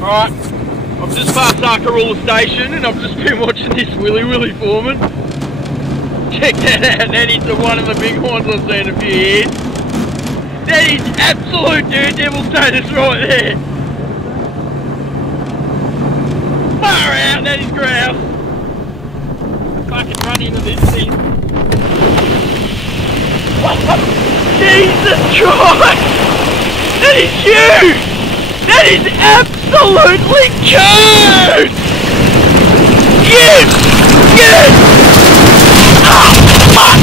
Alright, I've just passed Arkaroola Station and I've just been watching this Willy Foreman. Check that out, that is one of the big ones I've seen in a few years. That is absolute daredevil status right there. Far out, that is grouse. Fucking run into this thing. Jesus Christ! That is huge! That is absolutely huge! Yes! Yes! Oh, fuck!